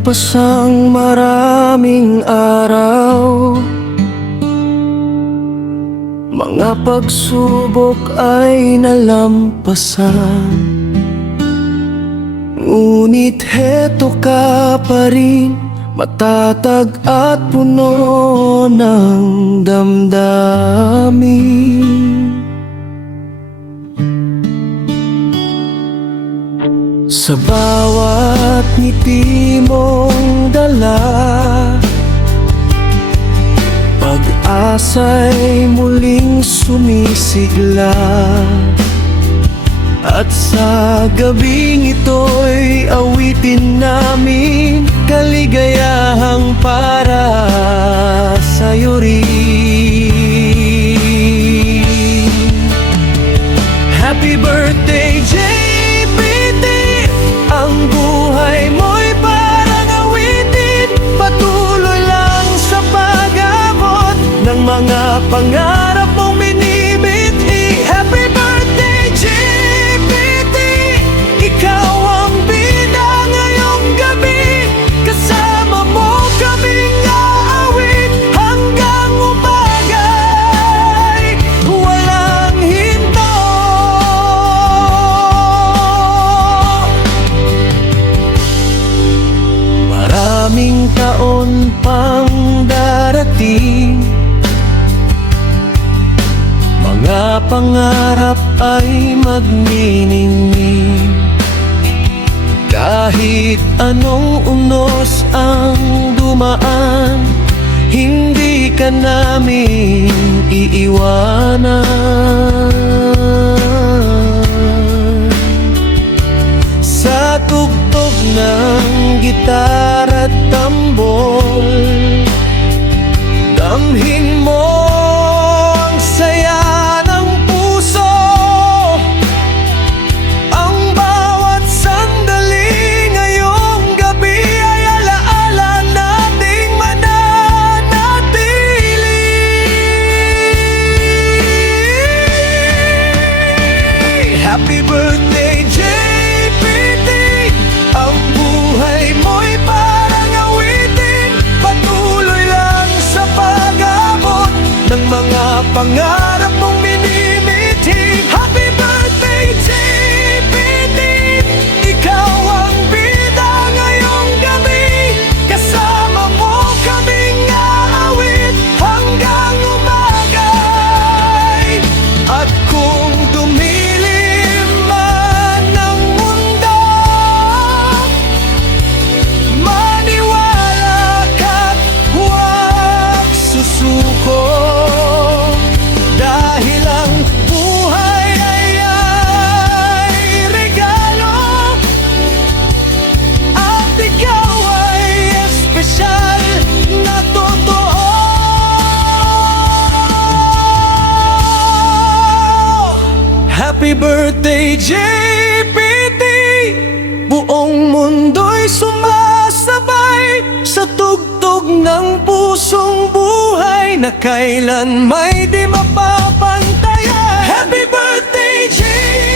Lumipas ang maraming araw, mga pagsubok ay nalampasan, ngunit heto ka pa rin, matatag at puno ng damdamin. Sa bawat ngiti mong dala, pag-asa'y muling sumisigla. At sa gabing ito'y awitin namin kaligayahang para sa'yo rin. Happy birthday, JPT! Ang buhay mo'y parang awitin, patuloy lang sa pag-abot ng mga pangarap mong minimithi. Happy birthday, JPT! Ikaw ang bida ngayong gabi, kasama mo kaming aawit hanggang umaga'y walang hinto. Maraming taon pang darating, mga pangarap ay magniningning. Kahit anong unos ang dumaan, hindi ka namin iiwanan. Sa tugtog ng gitar at tambol, damhin mo ang saya ng puso. Ang bawat sandali ngayong gabi ay alaala nating mananatili. Happy birthday, JPT! Ang buhay mo'y parang awitin, patuloy lang sa pag-abot ng mga pangarap mong minimithi. Happy birthday, JPT! Ikaw ang bida ngayong gabi, kasama mo kaming aawit hanggang umaga'y. At kung dumilim man ang mundo, maniwala ka't huwag susuko. Dahil ang buhay ay regalo, at ikaw ay espesyal na totoo. Happy birthday, JPT! Buong mundo'y sumasabay sa tugtog ng pusong buhay na kailan may di mapapantayan. Happy birthday, JPT!